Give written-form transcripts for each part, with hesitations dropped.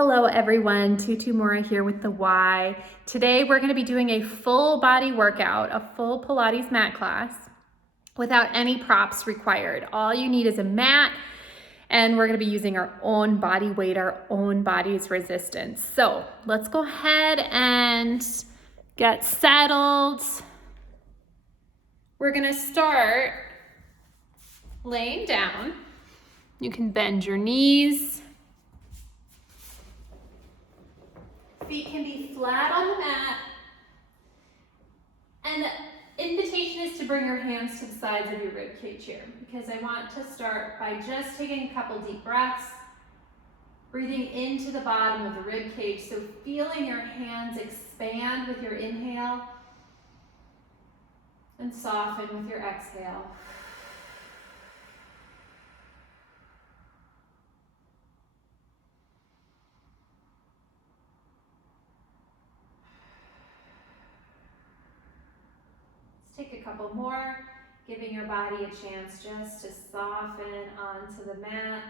Hello everyone, Tutu Mora here with the Y. Today we're going to be doing a full body workout, a full Pilates mat class without any props required. All you need is a mat and we're going to be using our own body weight, our own body's resistance. So let's go ahead and get settled. We're going to start laying down. You can bend your knees. Feet can be flat on the mat. And the invitation is to bring your hands to the sides of your rib cage here, because I want to start by just taking a couple deep breaths, breathing into the bottom of the rib cage, so feeling your hands expand with your inhale and soften with your exhale. Take a couple more, giving your body a chance just to soften onto the mat.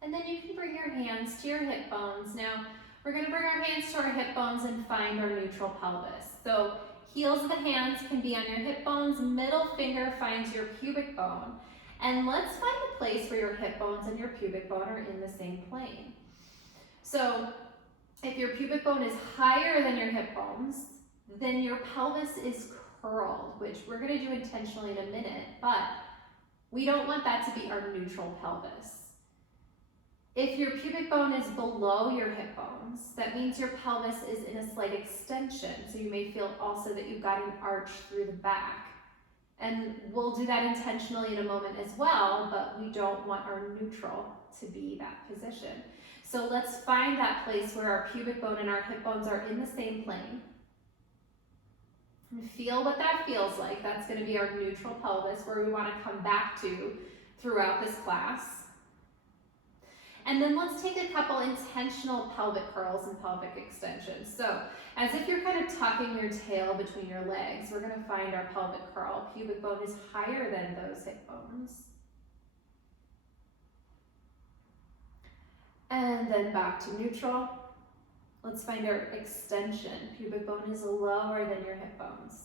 And then you can bring your hands to your hip bones. Now, we're going to bring our hands to our hip bones and find our neutral pelvis. So heels of the hands can be on your hip bones, middle finger finds your pubic bone. And let's find a place where your hip bones and your pubic bone are in the same plane. So if your pubic bone is higher than your hip bones, then your pelvis is curled, which we're going to do intentionally in a minute, but we don't want that to be our neutral pelvis. If your pubic bone is below your hip bones, that means your pelvis is in a slight extension. So you may feel also that you've got an arch through the back. And we'll do that intentionally in a moment as well, but we don't want our neutral to be that position. So let's find that place where our pubic bone and our hip bones are in the same plane. And feel what that feels like. That's going to be our neutral pelvis, where we want to come back to throughout this class. And then let's take a couple intentional pelvic curls and pelvic extensions. So as if you're kind of tucking your tail between your legs, we're going to find our pelvic curl. Pubic bone is higher than those hip bones. And then back to neutral. Let's find our extension. Pubic bone is lower than your hip bones.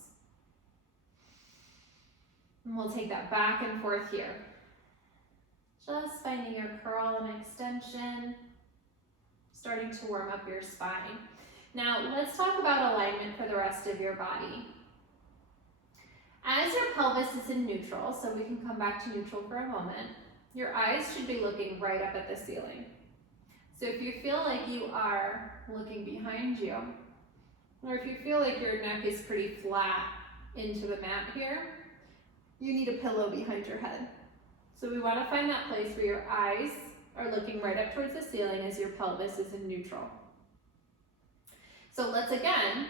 And we'll take that back and forth here. Just finding your curl and extension, starting to warm up your spine. Now, let's talk about alignment for the rest of your body. As your pelvis is in neutral, so we can come back to neutral for a moment, your eyes should be looking right up at the ceiling. So if you feel like you are looking behind you, or if you feel like your neck is pretty flat into the mat here, you need a pillow behind your head. So we want to find that place where your eyes are looking right up towards the ceiling as your pelvis is in neutral. So let's again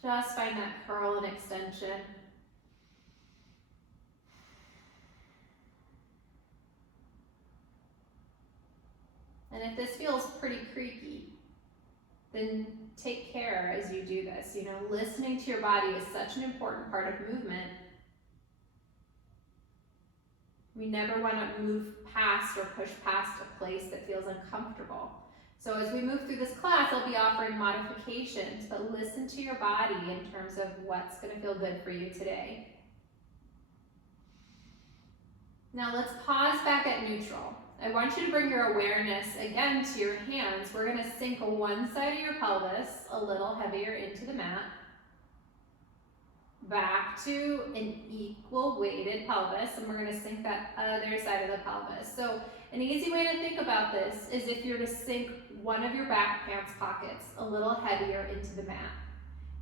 just find that curl and extension. And if this feels pretty creaky, then take care as you do this. You know, listening to your body is such an important part of movement. We never want to move past or push past a place that feels uncomfortable. So as we move through this class, I'll be offering modifications, but listen to your body in terms of what's going to feel good for you today. Now let's pause back at neutral. I want you to bring your awareness again to your hands. We're going to sink one side of your pelvis a little heavier into the mat. Back to an equal weighted pelvis, and we're going to sink that other side of the pelvis. So an easy way to think about this is if you're to sink one of your back pants pockets a little heavier into the mat.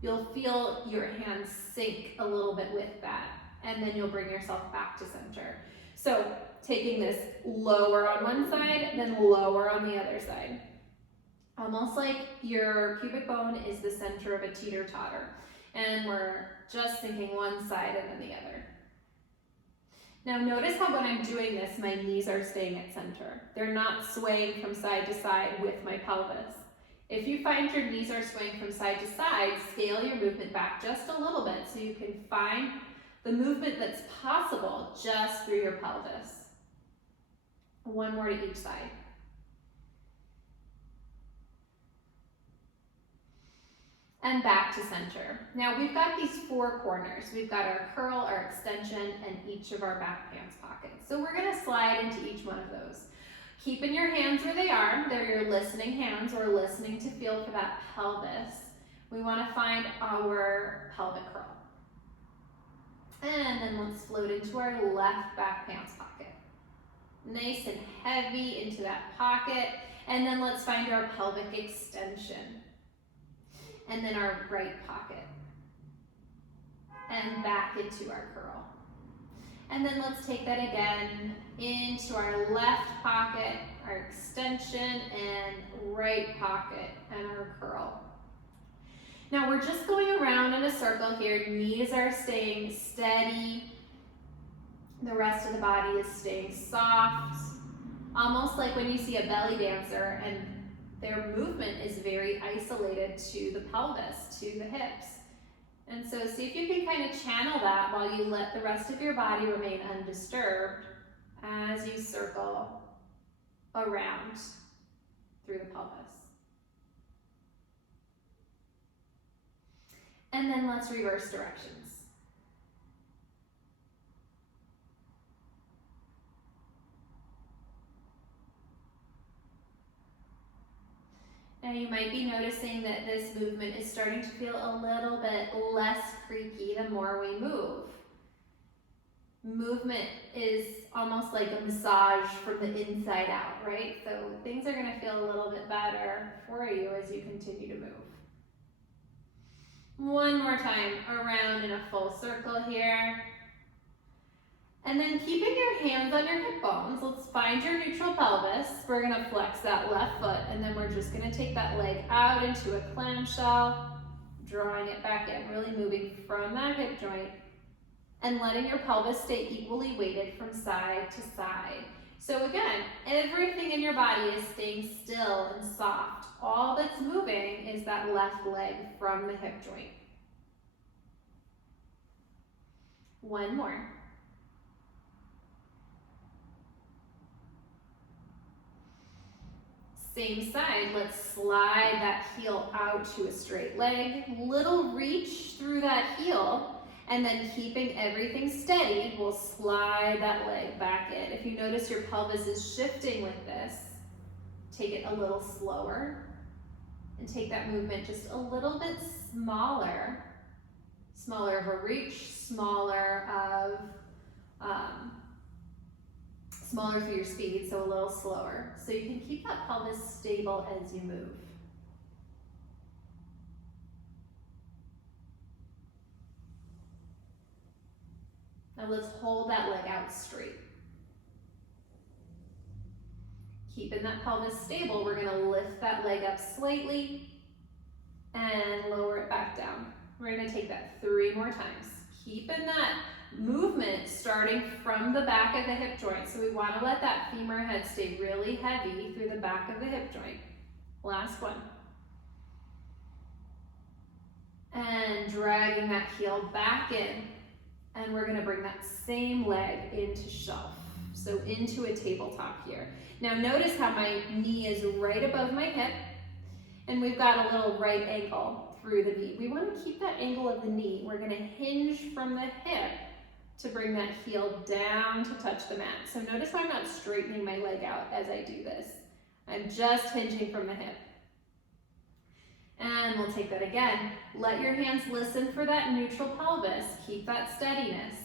You'll feel your hands sink a little bit with that, and then you'll bring yourself back to center. So taking this lower on one side, then lower on the other side. Almost like your pubic bone is the center of a teeter-totter. And we're just sinking one side and then the other. Now notice how when I'm doing this, my knees are staying at center. They're not swaying from side to side with my pelvis. If you find your knees are swaying from side to side, scale your movement back just a little bit so you can find the movement that's possible just through your pelvis. One more to each side. And back to center. Now we've got these four corners. We've got our curl, our extension, and each of our back pants pockets. So we're gonna slide into each one of those. Keeping your hands where they are. They're your listening hands. We're listening to feel for that pelvis. We wanna find our pelvic curl. And then let's float into our left back pants pocket. Nice and heavy into that pocket. And then let's find our pelvic extension. And then our right pocket. And back into our curl. And then let's take that again into our left pocket, our extension, and right pocket, and our curl. Now we're just going around in a circle here. Knees are staying steady. The rest of the body is staying soft. Almost like when you see a belly dancer and their movement is very isolated to the pelvis, to the hips. And so see if you can kind of channel that while you let the rest of your body remain undisturbed as you circle around through the pelvis. And then let's reverse directions. Now you might be noticing that this movement is starting to feel a little bit less creaky the more we move. Movement is almost like a massage from the inside out, right? So things are going to feel a little bit better for you as you continue to move. One more time, around in a full circle here. And then keeping your hands on your hip bones, let's find your neutral pelvis. We're gonna flex that left foot, and then we're just gonna take that leg out into a clamshell, drawing it back in, really moving from that hip joint, and letting your pelvis stay equally weighted from side to side. So again, everything in your body is staying still and soft. All that's moving is that left leg from the hip joint. One more. Same side, let's slide that heel out to a straight leg. Little reach through that heel, and then keeping everything steady, we'll slide that leg back in. If you notice your pelvis is shifting with this, take it a little slower and take that movement just a little bit smaller. Smaller of a reach, smaller through your speed, so a little slower. So you can keep that pelvis stable as you move. Now let's hold that leg out straight. Keeping that pelvis stable, we're gonna lift that leg up slightly and lower it back down. We're gonna take that 3 more times. Keeping that movement starting from the back of the hip joint. So we want to let that femur head stay really heavy through the back of the hip joint. Last one. And dragging that heel back in. And we're going to bring that same leg into shelf. So into a tabletop here. Now notice how my knee is right above my hip. And we've got a little right angle through the knee. We want to keep that angle of the knee. We're going to hinge from the hip to bring that heel down to touch the mat. So notice how I'm not straightening my leg out as I do this. I'm just hinging from the hip. And we'll take that again. Let your hands listen for that neutral pelvis. Keep that steadiness.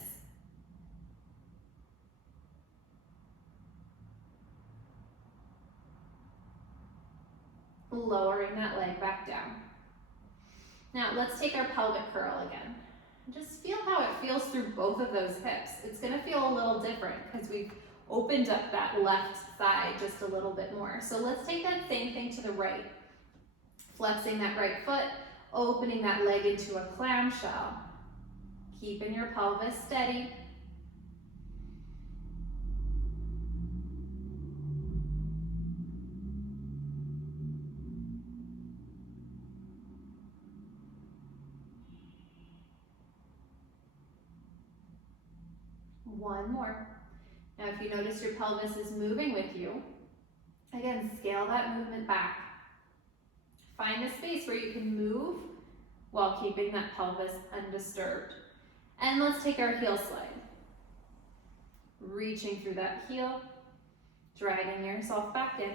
Lowering that leg back down. Now let's take our pelvic curl again. Just feel how it feels through both of those hips. It's gonna feel a little different because we've opened up that left thigh just a little bit more. So let's take that same thing to the right. Flexing that right foot, opening that leg into a clamshell. Keeping your pelvis steady. One more. Now if you notice your pelvis is moving with you, again, scale that movement back. Find a space where you can move while keeping that pelvis undisturbed. And let's take our heel slide. Reaching through that heel, dragging yourself back in.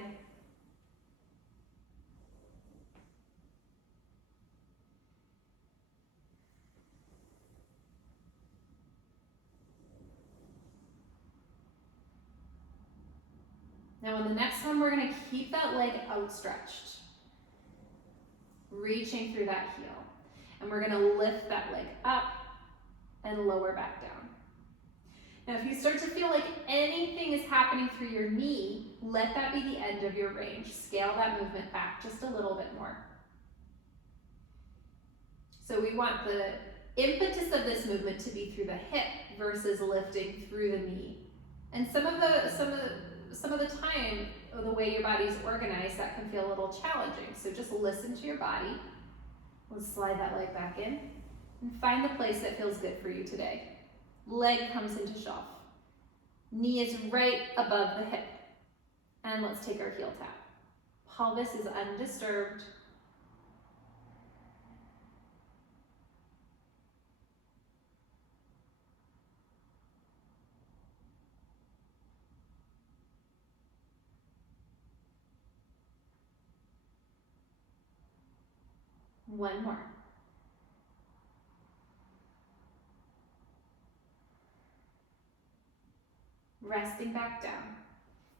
Now in the next one, we're going to keep that leg outstretched, reaching through that heel. And we're going to lift that leg up and lower back down. Now if you start to feel like anything is happening through your knee, let that be the end of your range. Scale that movement back just a little bit more. So we want the impetus of this movement to be through the hip versus lifting through the knee. And some of the time, the way your body is organized, that can feel a little challenging. So just listen to your body. Let's slide that leg back in and find the place that feels good for you today. Leg comes into shelf. Knee is right above the hip. And let's take our heel tap. Pelvis is undisturbed. One more. Resting back down.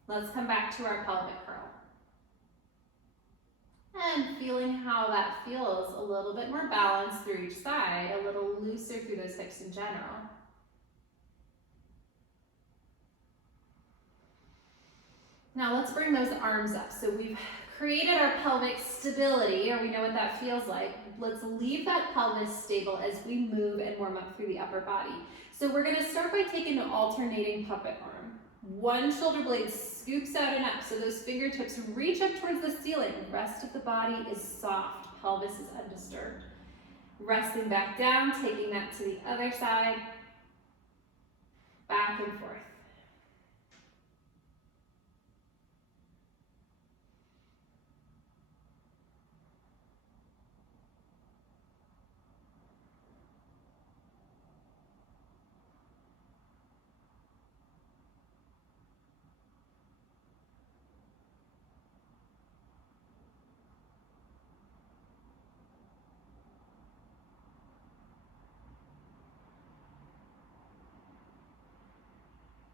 Let's come back to our pelvic curl. And feeling how that feels a little bit more balanced through each side, a little looser through those hips in general. Now let's bring those arms up. So we've created our pelvic stability, or we know what that feels like. Let's leave that pelvis stable as we move and warm up through the upper body. So we're going to start by taking an alternating puppet arm. One shoulder blade scoops out and up, so those fingertips reach up towards the ceiling. The rest of the body is soft, pelvis is undisturbed. Resting back down, taking that to the other side, back and forth.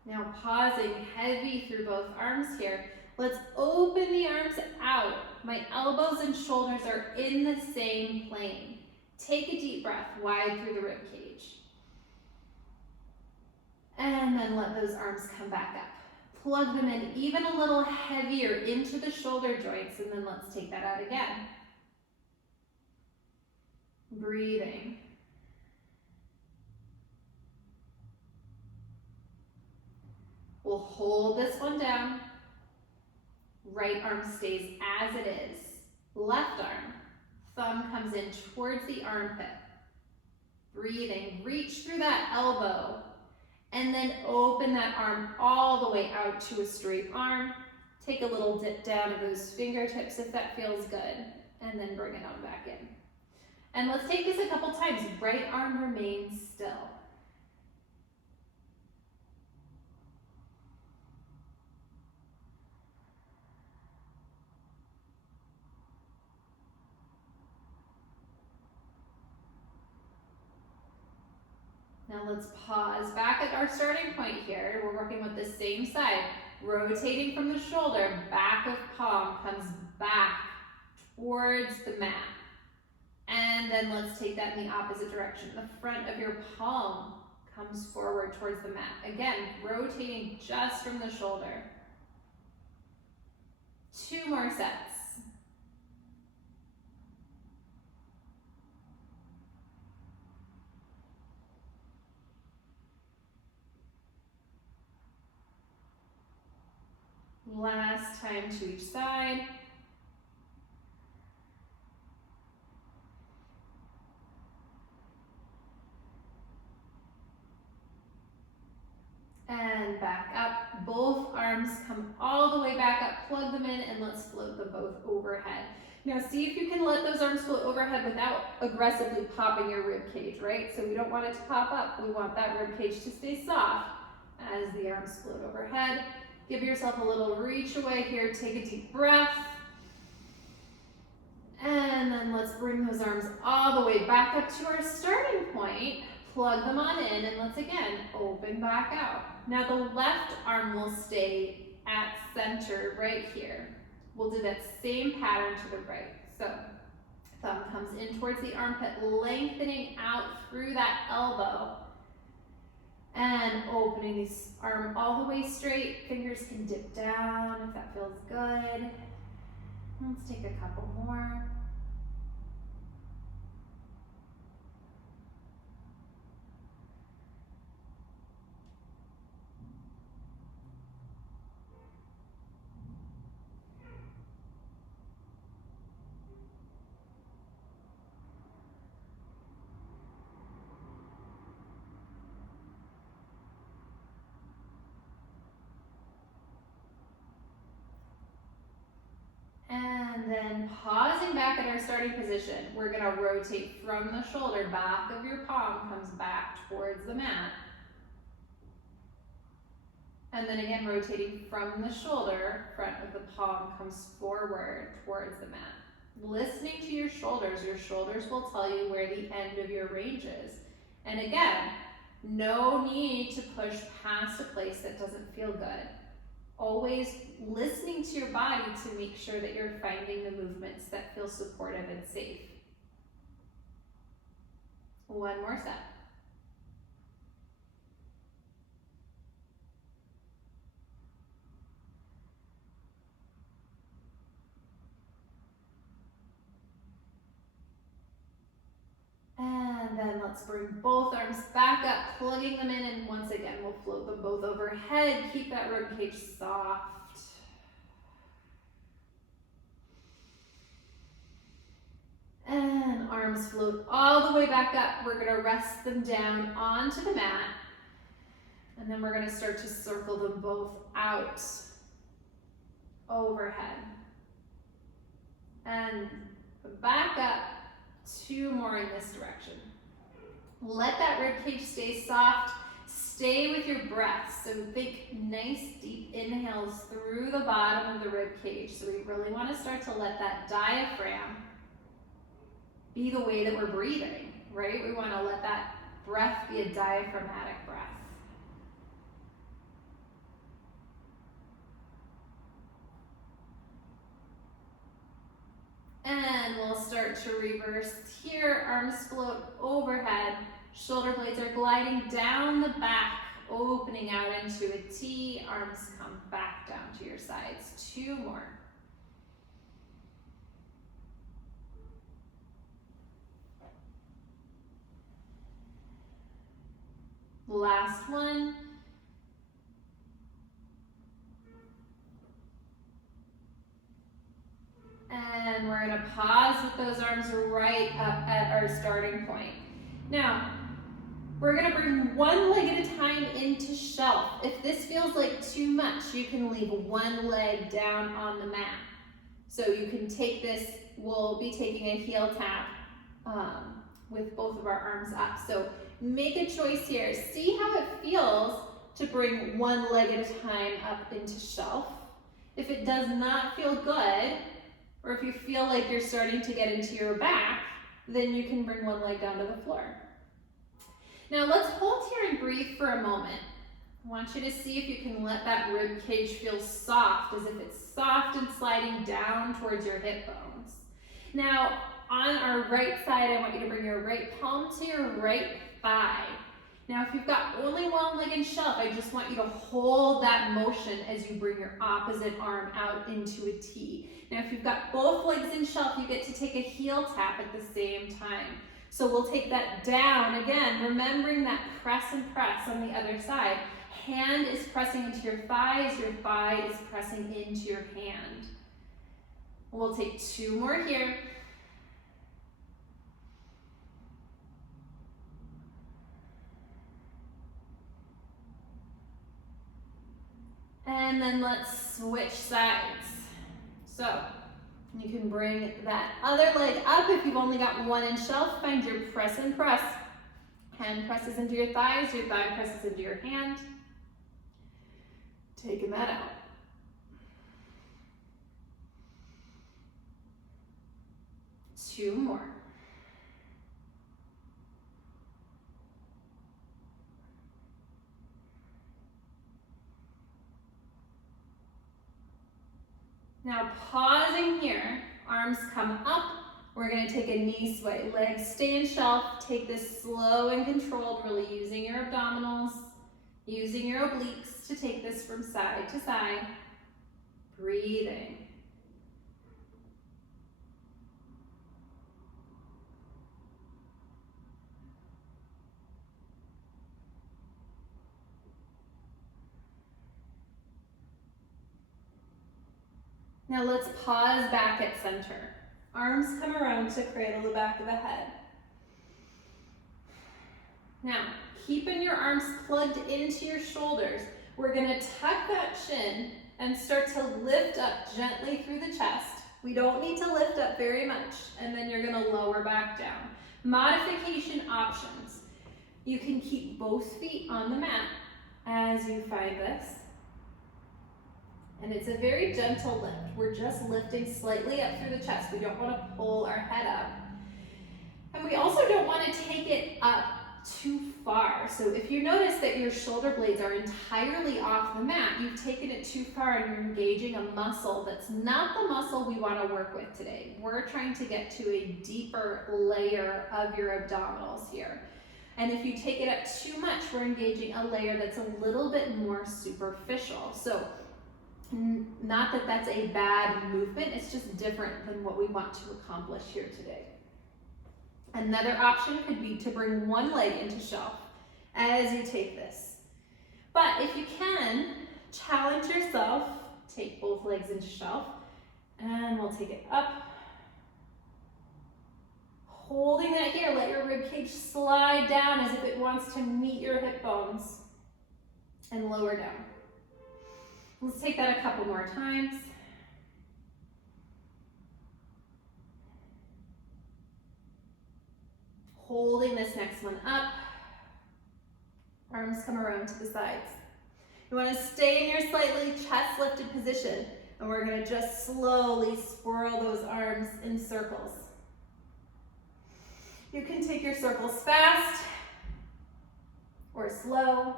Now pausing heavy through both arms here. Let's open the arms out. My elbows and shoulders are in the same plane. Take a deep breath wide through the rib cage. And then let those arms come back up. Plug them in even a little heavier into the shoulder joints, and then let's take that out again. Breathing. We'll hold this one down. Right arm stays as it is. Left arm, thumb comes in towards the armpit. Breathing, reach through that elbow, and then open that arm all the way out to a straight arm. Take a little dip down of those fingertips if that feels good, and then bring it on back in. And let's take this a couple times. Right arm remains still. Now let's pause back at our starting point here. We're working with the same side. Rotating from the shoulder, back of palm comes back towards the mat. And then let's take that in the opposite direction. The front of your palm comes forward towards the mat. Again, rotating just from the shoulder. 2 more sets. Last time to each side. come all the way back up, plug them in, and let's float them both overhead. Now see if you can let those arms float overhead without aggressively popping your rib cage, right? So we don't want it to pop up. We want that rib cage to stay soft as the arms float overhead. Give yourself a little reach away here. Take a deep breath. And then let's bring those arms all the way back up to our starting point. Plug them on in, and let's again open back out. Now the left arm will stay at center right here. We'll do that same pattern to the right. So thumb comes in towards the armpit, lengthening out through that elbow. And opening this arm all the way straight. Fingers can dip down if that feels good. Let's take a couple more. And then pausing back at our starting position, we're gonna rotate from the shoulder, back of your palm comes back towards the mat. And then again, rotating from the shoulder, front of the palm comes forward towards the mat. Listening to your shoulders will tell you where the end of your range is. And again, no need to push past a place that doesn't feel good. Always listening to your body to make sure that you're finding the movements that feel supportive and safe. One more set. And then let's bring both arms back up, plugging them in, and once again, we'll float them both overhead. Keep that rib cage soft. And arms float all the way back up. We're gonna rest them down onto the mat. And then we're gonna start to circle them both out, overhead. And back up. Two more in this direction. Let that rib cage stay soft. Stay with your breath. So think nice deep inhales through the bottom of the rib cage. So we really want to start to let that diaphragm be the way that we're breathing, right? We want to let that breath be a diaphragmatic breath. And we'll start to reverse here. Arms float overhead. Shoulder blades are gliding down the back, opening out into a T. Arms come back down to your sides. Two more. Last one. And we're gonna pause with those arms right up at our starting point. Now, we're gonna bring one leg at a time into shelf. If this feels like too much, you can leave one leg down on the mat. So you can take this, we'll be taking a heel tap with both of our arms up. So make a choice here. See how it feels to bring one leg at a time up into shelf. If it does not feel good, or if you feel like you're starting to get into your back, then you can bring one leg down to the floor. Now let's hold here and breathe for a moment. I want you to see if you can let that rib cage feel soft, as if it's soft and sliding down towards your hip bones. Now on our right side, I want you to bring your right palm to your right thigh. Now, if you've got only one leg in shelf, I just want you to hold that motion as you bring your opposite arm out into a T. Now, if you've got both legs in shelf, you get to take a heel tap at the same time. So we'll take that down, again, remembering that press and press on the other side. Hand is pressing into your thigh is pressing into your hand. We'll take two more here. And then let's switch sides. So you can bring that other leg up. If you've only got 1 inch shelf, find your press and press. Hand presses into your thighs, your thigh presses into your hand. Taking that out. Two more. Now pausing here, arms come up. We're going to take a knee sway. Legs stay in shelf. Take this slow and controlled, really using your abdominals, using your obliques to take this from side to side. Breathing. Now let's pause back at center. Arms come around to cradle the back of the head. Now, keeping your arms plugged into your shoulders, we're going to tuck that chin and start to lift up gently through the chest. We don't need to lift up very much, and then you're going to lower back down. Modification options. You can keep both feet on the mat as you find this. And it's a very gentle lift. We're just lifting slightly up through the chest. We don't want to pull our head up. And we also don't want to take it up too far. So if you notice that your shoulder blades are entirely off the mat, you've taken it too far and you're engaging a muscle that's not the muscle we want to work with today. We're trying to get to a deeper layer of your abdominals here. And if you take it up too much, we're engaging a layer that's a little bit more superficial. So not that that's a bad movement, it's just different than what we want to accomplish here today. Another option could be to bring one leg into shelf as you take this. But if you can, challenge yourself, take both legs into shelf, and we'll take it up. Holding that here, let your rib cage slide down as if it wants to meet your hip bones, and lower down. Let's take that a couple more times. Holding this next one up. Arms come around to the sides. You want to stay in your slightly chest lifted position, and we're going to just slowly swirl those arms in circles. You can take your circles fast or slow.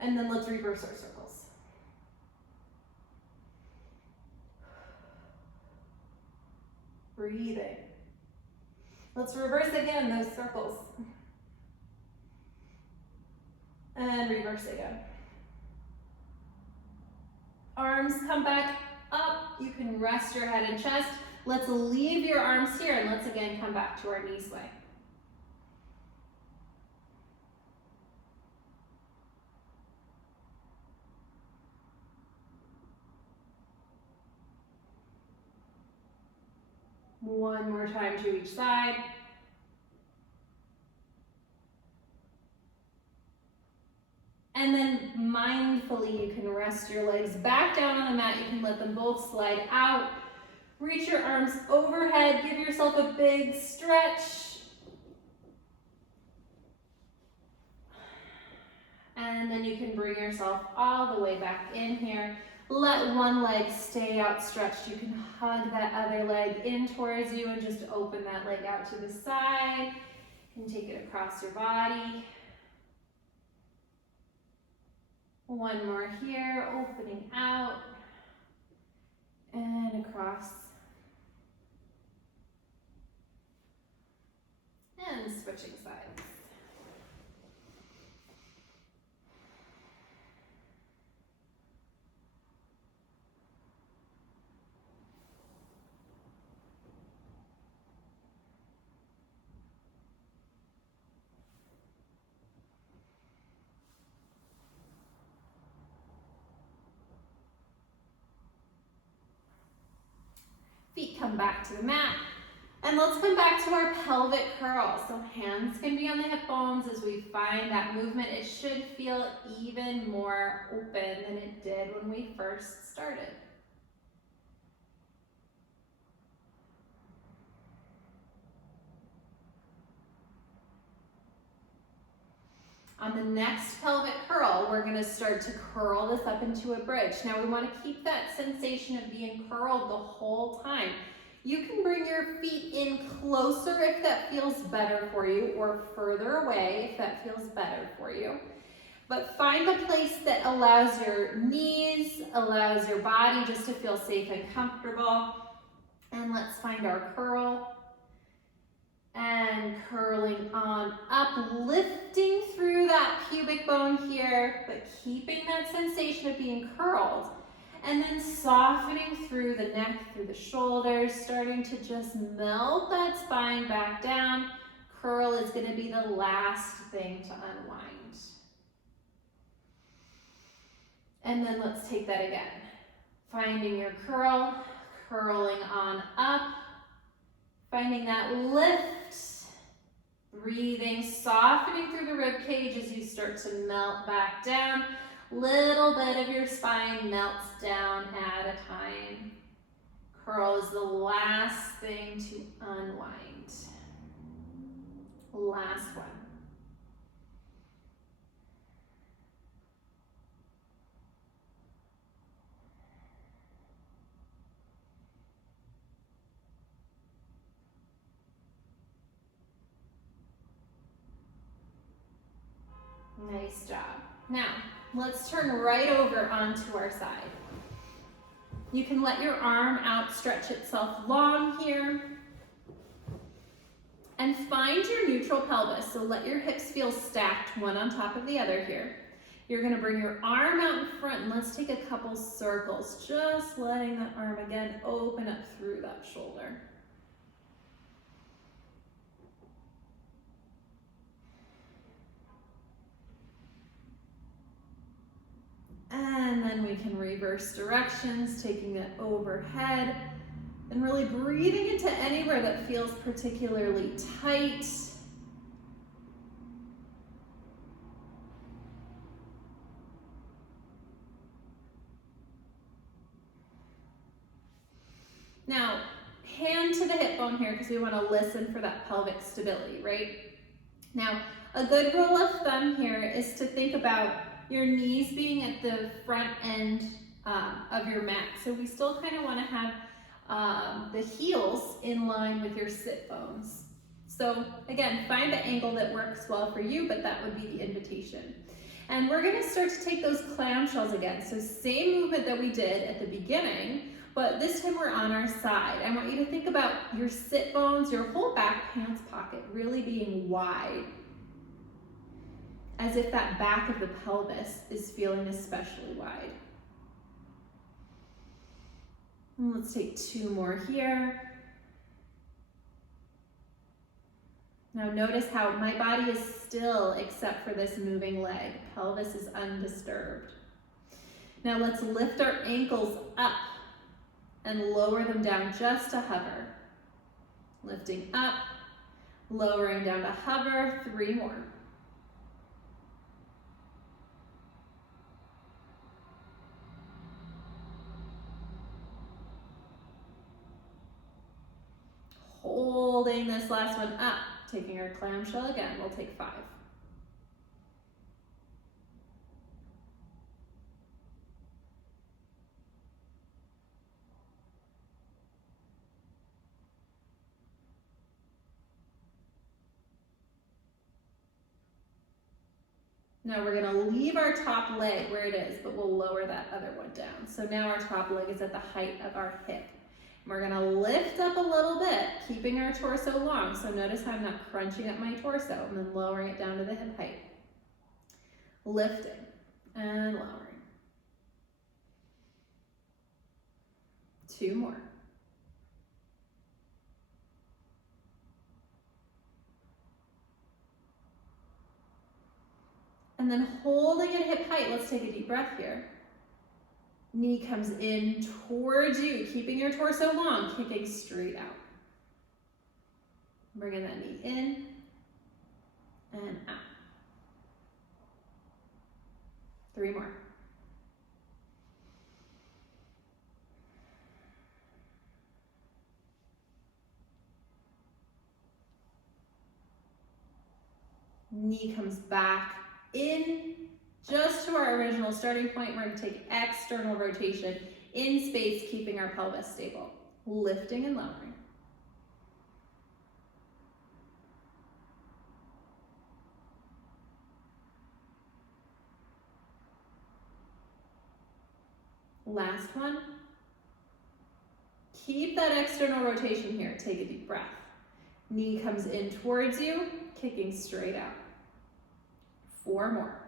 And then let's reverse our circles. Breathing. Let's reverse again those circles. And reverse again. Arms come back up. You can rest your head and chest. Let's leave your arms here and let's again come back to our knee sway. One more time to each side. And then mindfully, you can rest your legs back down on the mat. You can let them both slide out. Reach your arms overhead. Give yourself a big stretch. And then you can bring yourself all the way back in here. Let one leg stay outstretched. You can hug that other leg in towards you and just open that leg out to the side. You can take it across your body. One more here, opening out and across. And switching sides. Feet come back to the mat. And let's come back to our pelvic curl. So hands can be on the hip bones as we find that movement. It should feel even more open than it did when we first started. On the next pelvic curl, we're going to start to curl this up into a bridge. Now we want to keep that sensation of being curled the whole time. You can bring your feet in closer if that feels better for you, or further away if that feels better for you. But find the place that allows your knees, allows your body just to feel safe and comfortable. And let's find our curl. And curling on up, lifting through that pubic bone here, but keeping that sensation of being curled. And then softening through the neck, through the shoulders, starting to just melt that spine back down. Curl is going to be the last thing to unwind. And then let's take that again. Finding your curl, curling on up, finding that lift, breathing, softening through the rib cage as you start to melt back down. Little bit of your spine melts down at a time. Curl is the last thing to unwind. Last one. Nice job. Now, let's turn right over onto our side. You can let your arm outstretch itself long here. And find your neutral pelvis. So let your hips feel stacked one on top of the other here. You're going to bring your arm out in front and let's take a couple circles. Just letting that arm again open up through that shoulder. And then we can reverse directions, taking it overhead and really breathing into anywhere that feels particularly tight. Now, hand to the hip bone here because we want to listen for that pelvic stability, right? Now, a good rule of thumb here is to think about your knees being at the front end of your mat. So we still kind of want to have the heels in line with your sit bones. So again, find the angle that works well for you, but that would be the invitation. And we're going to start to take those clam shells again. So same movement that we did at the beginning, but this time we're on our side. I want you to think about your sit bones, your whole back pants pocket really being wide, as if that back of the pelvis is feeling especially wide. And let's take two more here. Now notice how my body is still except for this moving leg. Pelvis is undisturbed. Now let's lift our ankles up and lower them down just to hover. Lifting up, lowering down to hover, 3 more. Holding this last one up, taking our clamshell again, we'll take 5. Now we're going to leave our top leg where it is, but we'll lower that other one down. So now our top leg is at the height of our hip. We're going to lift up a little bit, keeping our torso long. So notice how I'm not crunching up my torso, and then lowering it down to the hip height. Lifting and lowering. 2 more. And then holding at hip height, let's take a deep breath here. Knee comes in towards you, keeping your torso long, kicking straight out. Bringing that knee in and out. 3 more. Knee comes back in just to our original starting point. We're going to take external rotation in space, keeping our pelvis stable. Lifting and lowering. Last one. Keep that external rotation here. Take a deep breath. Knee comes in towards you, kicking straight out. 4 more.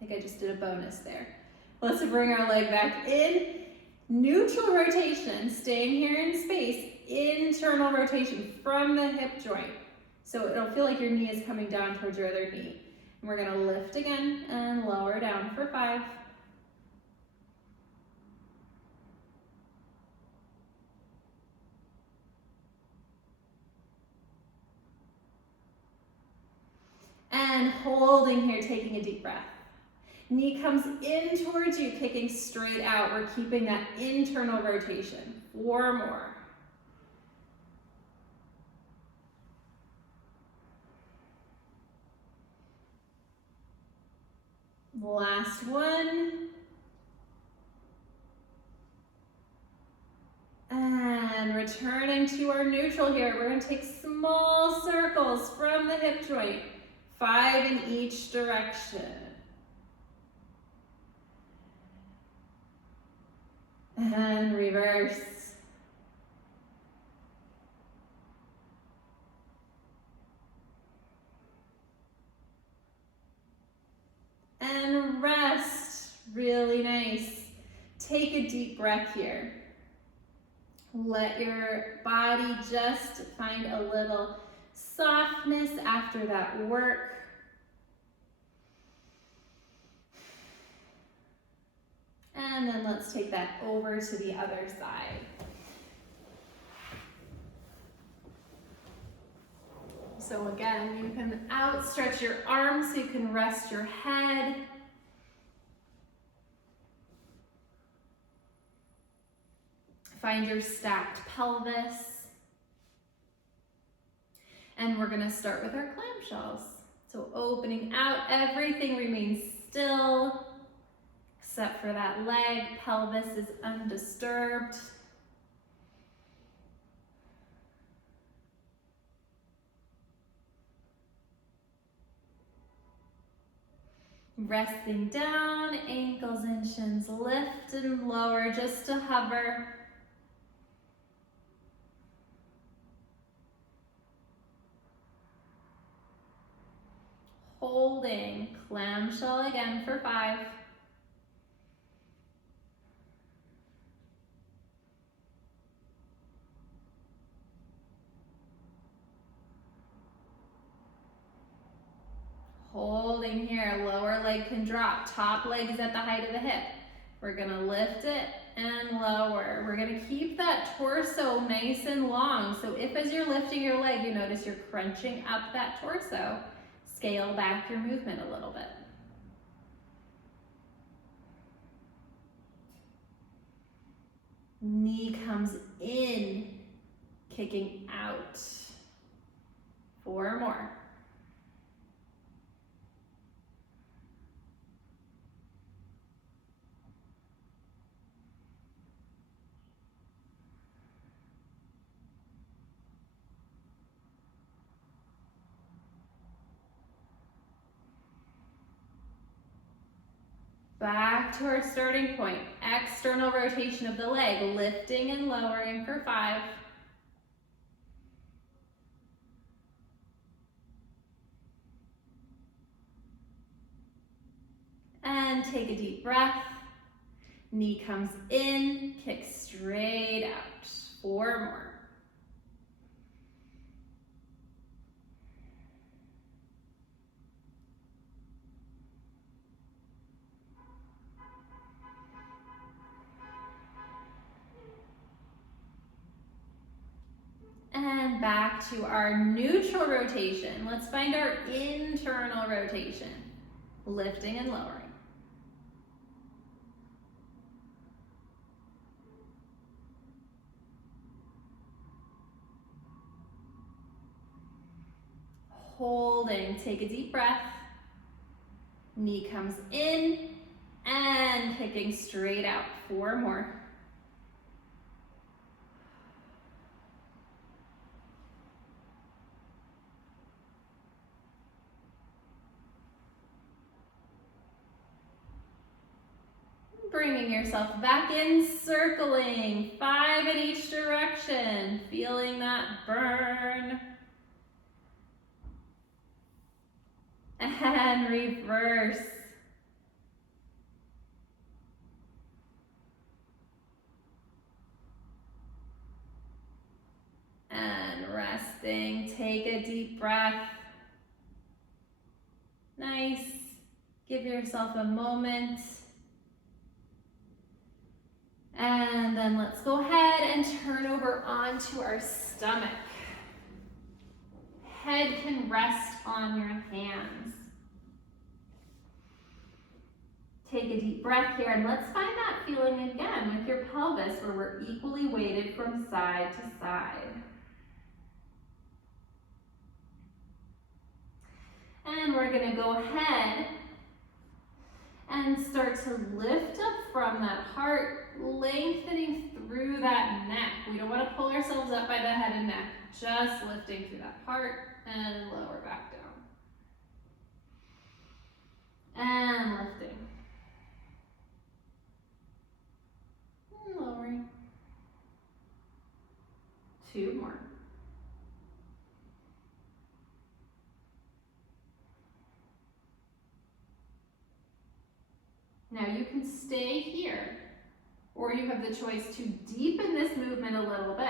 I think I just did a bonus there. Let's bring our leg back in. Neutral rotation, staying here in space. Internal rotation from the hip joint. So it'll feel like your knee is coming down towards your other knee. And we're gonna lift again and lower down for 5. And holding here, taking a deep breath. Knee comes in towards you, kicking straight out. We're keeping that internal rotation. 4 more. Last one. And returning to our neutral here. We're going to take small circles from the hip joint. 5 in each direction. And reverse. And rest. Really nice. Take a deep breath here. Let your body just find a little softness after that work. And then let's take that over to the other side. So again, you can outstretch your arms so you can rest your head. Find your stacked pelvis. And we're gonna start with our clam shells. So opening out, everything remains still, except for that leg. Pelvis is undisturbed. Resting down, ankles and shins lift and lower just to hover. Holding, clamshell again for 5. Holding here, lower leg can drop, top leg is at the height of the hip. We're gonna lift it and lower. We're gonna keep that torso nice and long. So if as you're lifting your leg, you notice you're crunching up that torso, scale back your movement a little bit. Knee comes in, kicking out. 4 more. Back to our starting point. External rotation of the leg, lifting and lowering for 5. And take a deep breath. Knee comes in, kick straight out. 4 more. back to our neutral rotation. Let's find our internal rotation. Lifting and lowering. Holding, take a deep breath. Knee comes in and kicking straight out. 4 more. Bringing yourself back in, circling, 5 in each direction, feeling that burn. And reverse. And resting, take a deep breath. Nice. Give yourself a moment. And then let's go ahead and turn over onto our stomach. Head can rest on your hands. Take a deep breath here, and let's find that feeling again with your pelvis where we're equally weighted from side to side. And we're gonna go ahead and start to lift up from that heart, lengthening through that neck. We don't want to pull ourselves up by the head and neck, just lifting through that heart and lower back down. And lifting. And lowering. 2 more. Now you can stay here, or you have the choice to deepen this movement a little bit.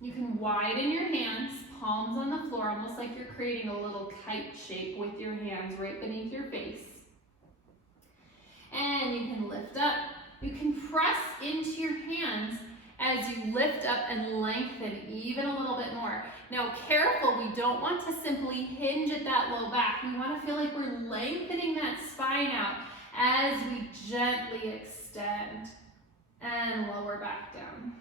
You can widen your hands, palms on the floor, almost like you're creating a little kite shape with your hands right beneath your face. And you can lift up. You can press into your hands as you lift up and lengthen even a little bit more. Now careful, we don't want to simply hinge at that low back. We want to feel like we're lengthening that spine out as we gently extend and lower back down.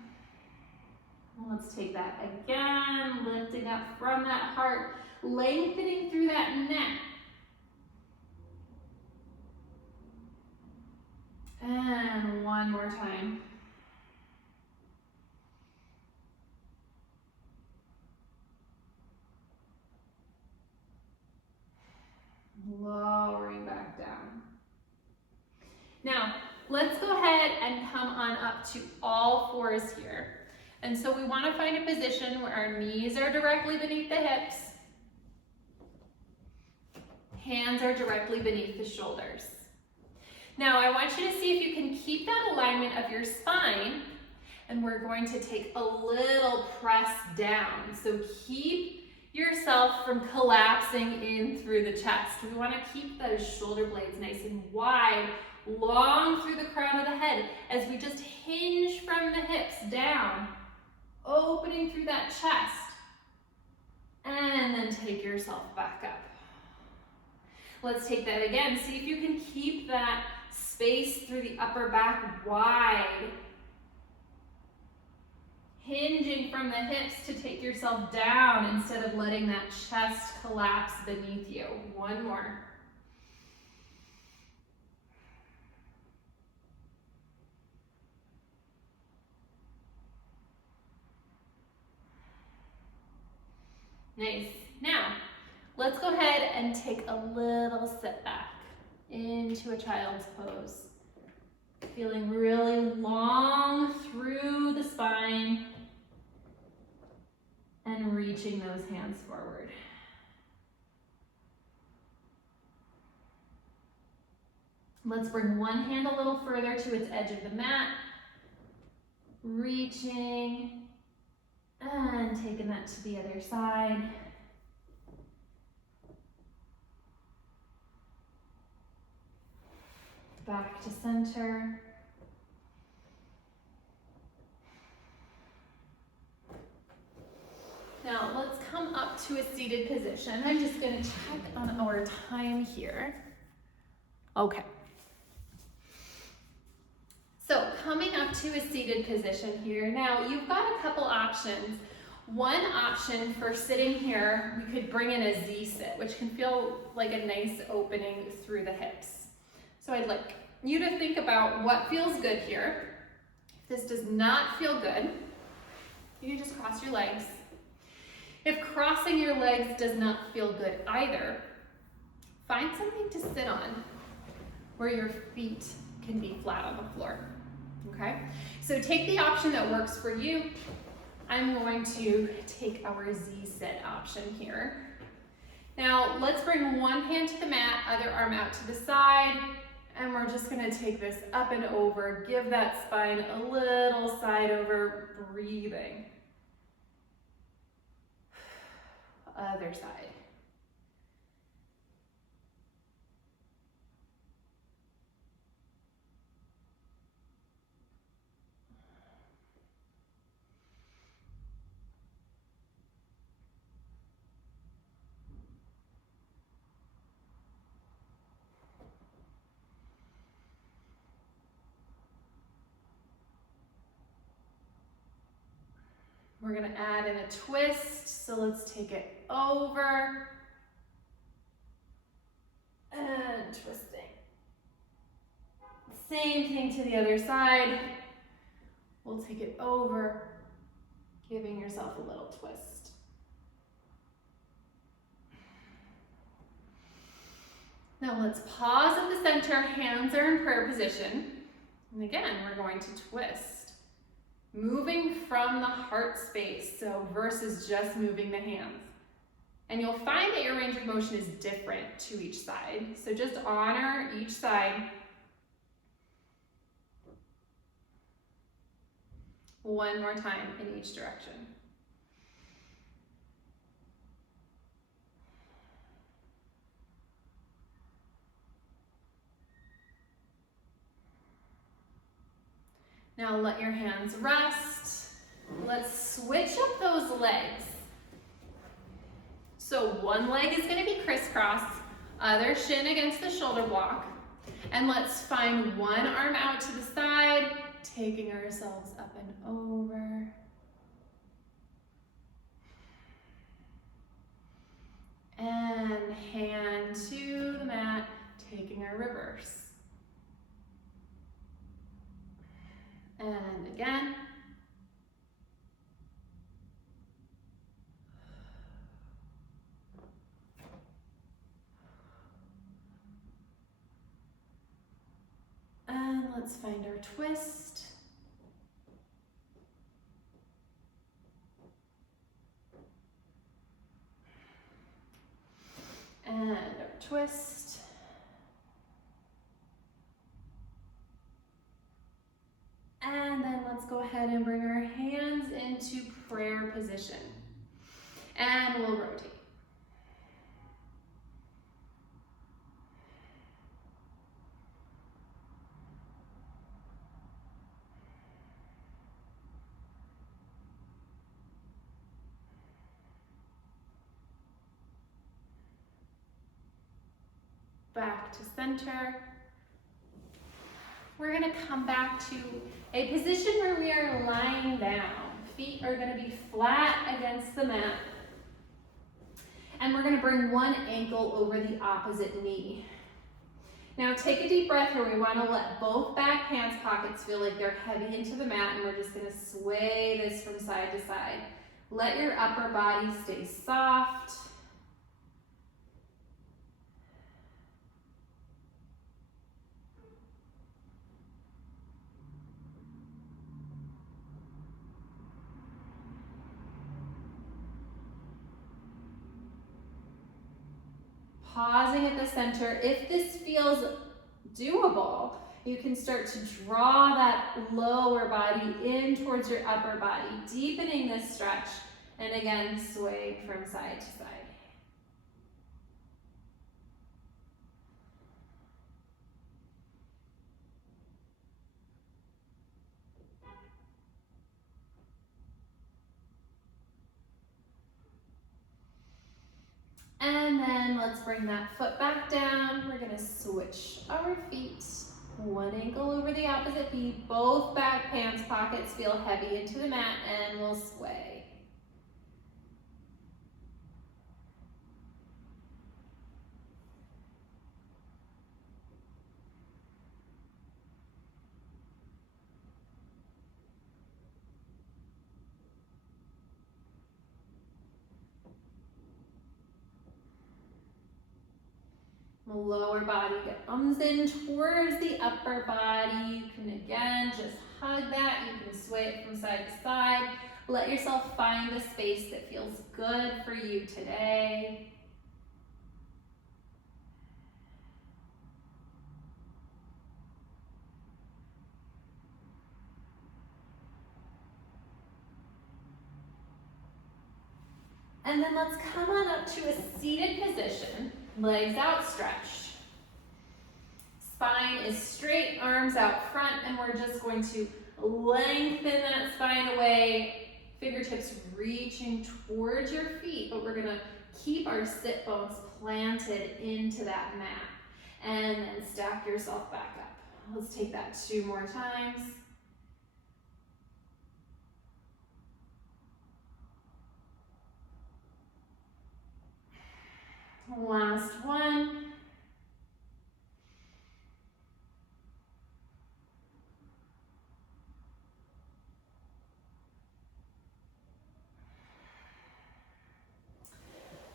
Let's take that again, lifting up from that heart, lengthening through that neck. And 1 more time. Lowering back down. Now, let's go ahead and come on up to all 4s here. And so we want to find a position where our knees are directly beneath the hips. Hands are directly beneath the shoulders. Now, I want you to see if you can keep that alignment of your spine, and we're going to take a little press down. So keep yourself from collapsing in through the chest. We want to keep those shoulder blades nice and wide, long through the crown of the head as we just hinge from the hips down, opening through that chest, and then take yourself back up. Let's take that again. See if you can keep that space through the upper back wide. Hinging from the hips to take yourself down instead of letting that chest collapse beneath you. 1 more. Nice. Now, let's go ahead and take a little sit back into a child's pose. Feeling really long through the spine and reaching those hands forward. Let's bring one hand a little further to its edge of the mat, reaching and taking that to the other side. Back to center. to a seated position. I'm just gonna check on our time here. Okay. So coming up to a seated position here. Now you've got a couple options. One option for sitting here, we could bring in a Z-sit, which can feel like a nice opening through the hips. So I'd like you to think about what feels good here. If this does not feel good, you can just cross your legs. If crossing your legs does not feel good either, find something to sit on where your feet can be flat on the floor, okay? So take the option that works for you. I'm going to take our Z-sit option here. Now let's bring one hand to the mat, other arm out to the side, and we're just gonna take this up and over, give that spine a little side over, breathing. Other side. We're gonna add in a twist, so let's take it over and twisting. Same thing to the other side. We'll take it over, giving yourself a little twist. Now let's pause at the center, hands are in prayer position. And again, we're going to twist. Moving from the heart space, so versus just moving the hands. And you'll find that your range of motion is different to each side. So just honor each side. One more time in each direction. Now let your hands rest. Let's switch up those legs. So one leg is going to be crisscross, other shin against the shoulder block. And let's find one arm out to the side, taking ourselves up and over. And hand to the mat, taking our reverse. And again. And let's find our twist. And our twist. And then let's go ahead and bring our hands into prayer position. And we'll rotate. Back to center. We're going to come back to a position where we are lying down. Feet are going to be flat against the mat. And we're going to bring one ankle over the opposite knee. Now take a deep breath here. We want to let both back hands pockets feel like they're heavy into the mat, and we're just going to sway this from side to side. Let your upper body stay soft. Pausing at the center. If this feels doable, you can start to draw that lower body in towards your upper body, deepening this stretch, and again, swaying from side to side. And then let's bring that foot back down. We're gonna switch our feet. One ankle over the opposite feet. Both back pants pockets feel heavy into the mat, and we'll sway. The lower body comes in towards the upper body. You can again just hug that. You can sway it from side to side. Let yourself find the space that feels good for you today. And then let's come on up to a seated position. Legs outstretched. Spine is straight, arms out front, and we're just going to lengthen that spine away. Fingertips reaching towards your feet, but we're gonna keep our sit bones planted into that mat. And then stack yourself back up. Let's take that 2 more times. Last one.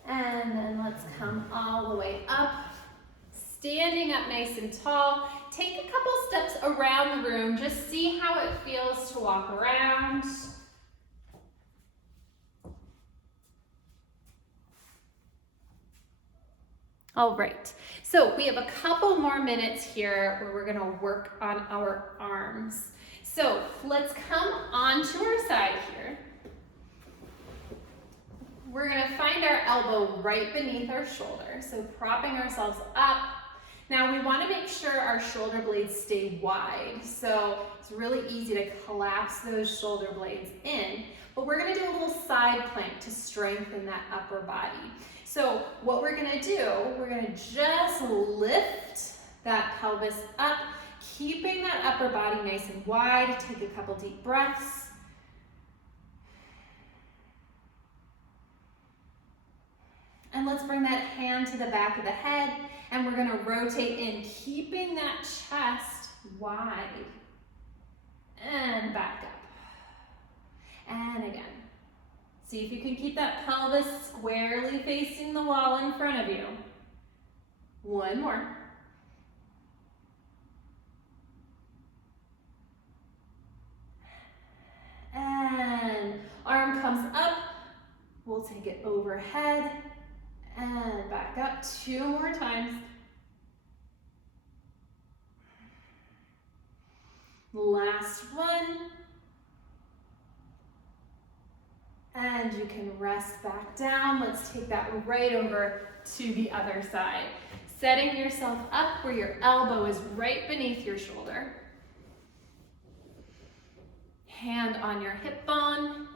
And then let's come all the way up. Standing up nice and tall. Take a couple steps around the room. Just see how it feels to walk around. All right, so we have a couple more minutes here where we're gonna work on our arms. So let's come onto our side here. We're gonna find our elbow right beneath our shoulder, so propping ourselves up. Now we wanna make sure our shoulder blades stay wide, so it's really easy to collapse those shoulder blades in, but we're gonna do a little side plank to strengthen that upper body. So what we're gonna do, we're gonna just lift that pelvis up, keeping that upper body nice and wide. Take a couple deep breaths. And let's bring that hand to the back of the head, and we're gonna rotate in, keeping that chest wide. And back up. And again. See if you can keep that pelvis squarely facing the wall in front of you. One more. And arm comes up. We'll take it overhead and back up 2 more times. Last one. And you can rest back down. Let's take that right over to the other side. Setting yourself up where your elbow is right beneath your shoulder. Hand on your hip bone.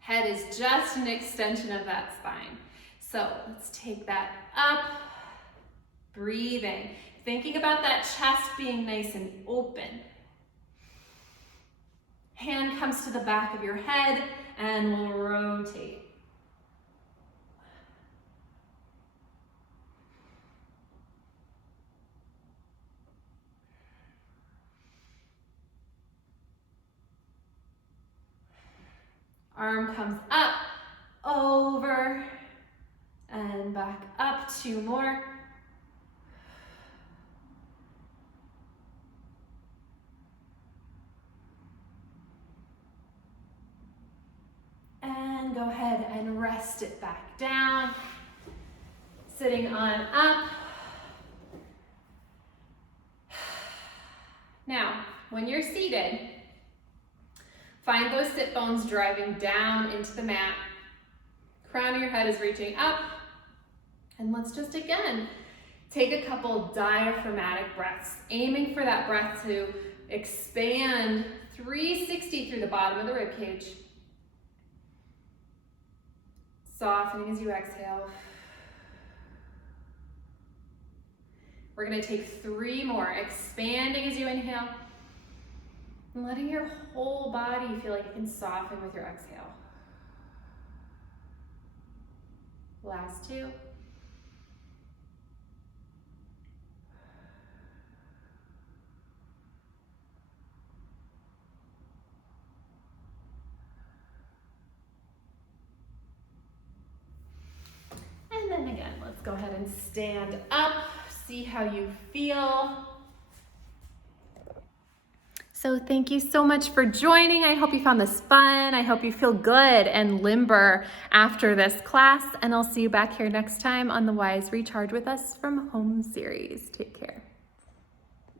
Head is just an extension of that spine. So let's take that up. Breathing. Thinking about that chest being nice and open. Hand comes to the back of your head and we'll rotate. Arm comes up, over, and back up. 2 more. And go ahead and rest it back down. Sitting on up. Now, when you're seated, find those sit bones driving down into the mat. Crown of your head is reaching up. And let's just again, take a couple diaphragmatic breaths, aiming for that breath to expand 360 through the bottom of the rib cage. Softening as you exhale. We're gonna take 3 more, expanding as you inhale, and letting your whole body feel like it can soften with your exhale. Last 2. And then again, let's go ahead and stand up, see how you feel. So thank you so much for joining. I hope you found this fun. I hope you feel good and limber after this class, and I'll see you back here next time on the Wise Recharge with Us from Home series. Take care.